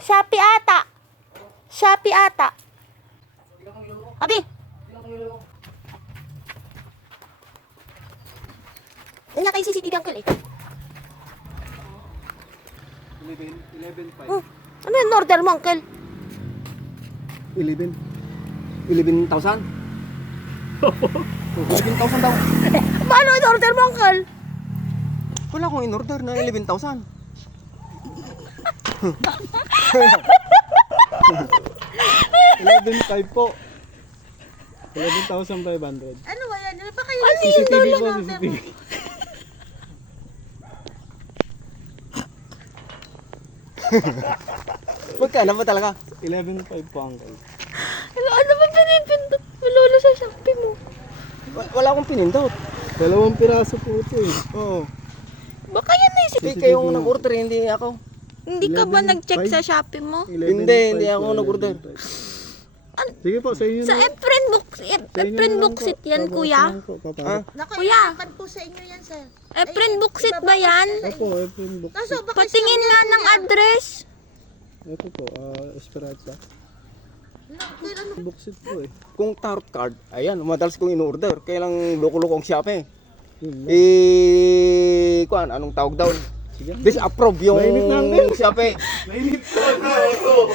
Shopee ata. Shopee ata. Ate. Yan na kayo CCTV uncle eh. 11.5. Oh, ano yung order mo uncle? 11,000. 11,000 daw. Paano yung order mo uncle? Wala akong in-order na 11,000. 11,500 po. 11,500. Ano ba yan? Ano ba kayo? CCTV po, CCTV. Magkano ba talaga? 11,500 po, uncle. Ano ba pinipindot mo lolo sa Shopee mo? Wala akong pinindot. 2 piraso po ito eh. Oo. Baka yan na Hindi kayong nag-order, hindi ako. Hindi ka ba nag-check sa Shopee mo? Hindi ako nag-order. Sige po, sa inyo Sa na. Efren Booksit yan kuya? Ha? Naku, Kuya. yan po sa inyo yan, sir. Efren Booksit ba yan? Opo, Efren Book. Kaso baka Patingin nga ng address. Ito po, Esperanza. Booksit po eh. Kung tarot card, ayan, madalas kong in-order. Kaya lang loko-loko ang Shopee. Yun lang. Kuan, anong tawag daw? Sige. Disapprove yung Mainit na, Uncle. Shopee. Mainit po.